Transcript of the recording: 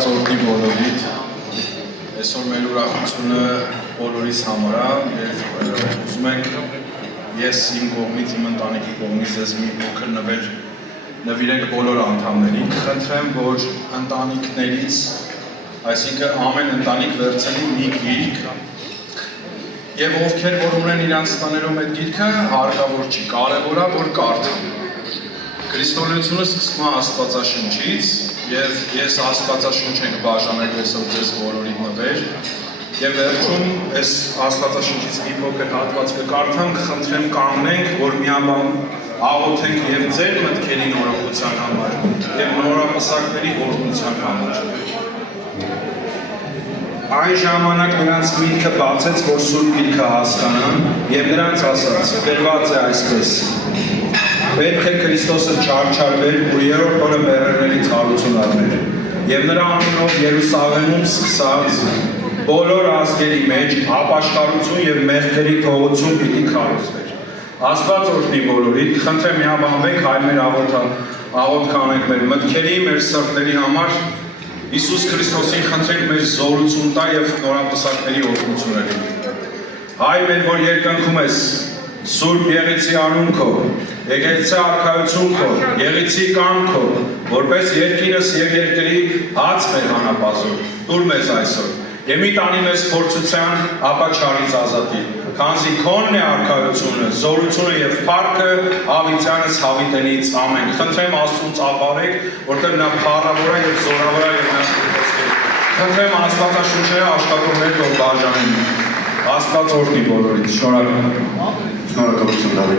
Աստված օրհնի բոլորիդ, այսօր մեր ուրախությունը բոլորիս համար է եւ ուզում ենք ես իմ կողմից, իմ ընտանիքի կողմից ես մի փոքր նվիրենք բոլոր անդամներին, խնդրեմ, որ ընտանիքներից, այսինքն ամեն ընտանիք վերցնի մի գիրք եւ ովքեր որ ունեն իրանց տաներում այդ գիրքը, հարկավոր չի, կարեւոր է որ կարդան։ Քրիստոնեությունը սկսվում է Աստվածաշնչից եւ ես Աստվածաշունչ ենք բաժանել այսօր ձեզ բոլորի նվեր եւ վերջում այս Աստվածաշնչից մի փոքր հատված կկարդամ, կխնդրեմ կանգնենք, որ միաբան աղոթենք եւ ձեր մտքերի նորոգության համար եւ նորապսակների օրհնության համար։ Այն ժամանակ նրանց միտքը բացեց, որ Սուրբ Գիրքը հասկանան եւ նրանց ասաց. «Գրված է այսպես. Պետք է Քրիստոսը չարչարվեր ու երրորդ օրը մեռելներից հարություն առներ եւ նրա անունով Երուսաղեմում սկսած բոլոր ազգերի մեջ ապաշխարություն եւ մեղքերի թողություն պիտի քարոզվեր»։ Աստված օրհնի բոլորիդ, խնդրեմ միաբանվենք հայ մեր աղոթք անենք մեր մտքերի, մեր սրտերի համար, Հիսուս Քրիստոսին խնդրենք մեր զորություն տա եւ նորապսակների օրհնություն լինի։ Հայ մեր, որ երկնքում ես, Սուրբ Եղեցի անուն քո, եկեղեցի արքայություն քո, եղեցի կամ քո, որպես երկինս եւ երկրի հաց մեր հանապազոր, տուր մեզ այսօր։ Եվ մի տանի մեզ փորձության, ապա չարից ազատի, քանզի քոնն է արքայությունը, զորությունը եւ փառքը հավիտյանս հավիտենից ամեն։ Խնդրեմ Աստծուց ապարեք, որտեղ նա փառավոր է եւ զորավոր է եւ նա խոսքեր։ Խնդրեմ Աստվածաշունչի աշխատողներ թող բաժանեն։ Աստված օրհնի բոլորիդ, շնորհակալ եմ։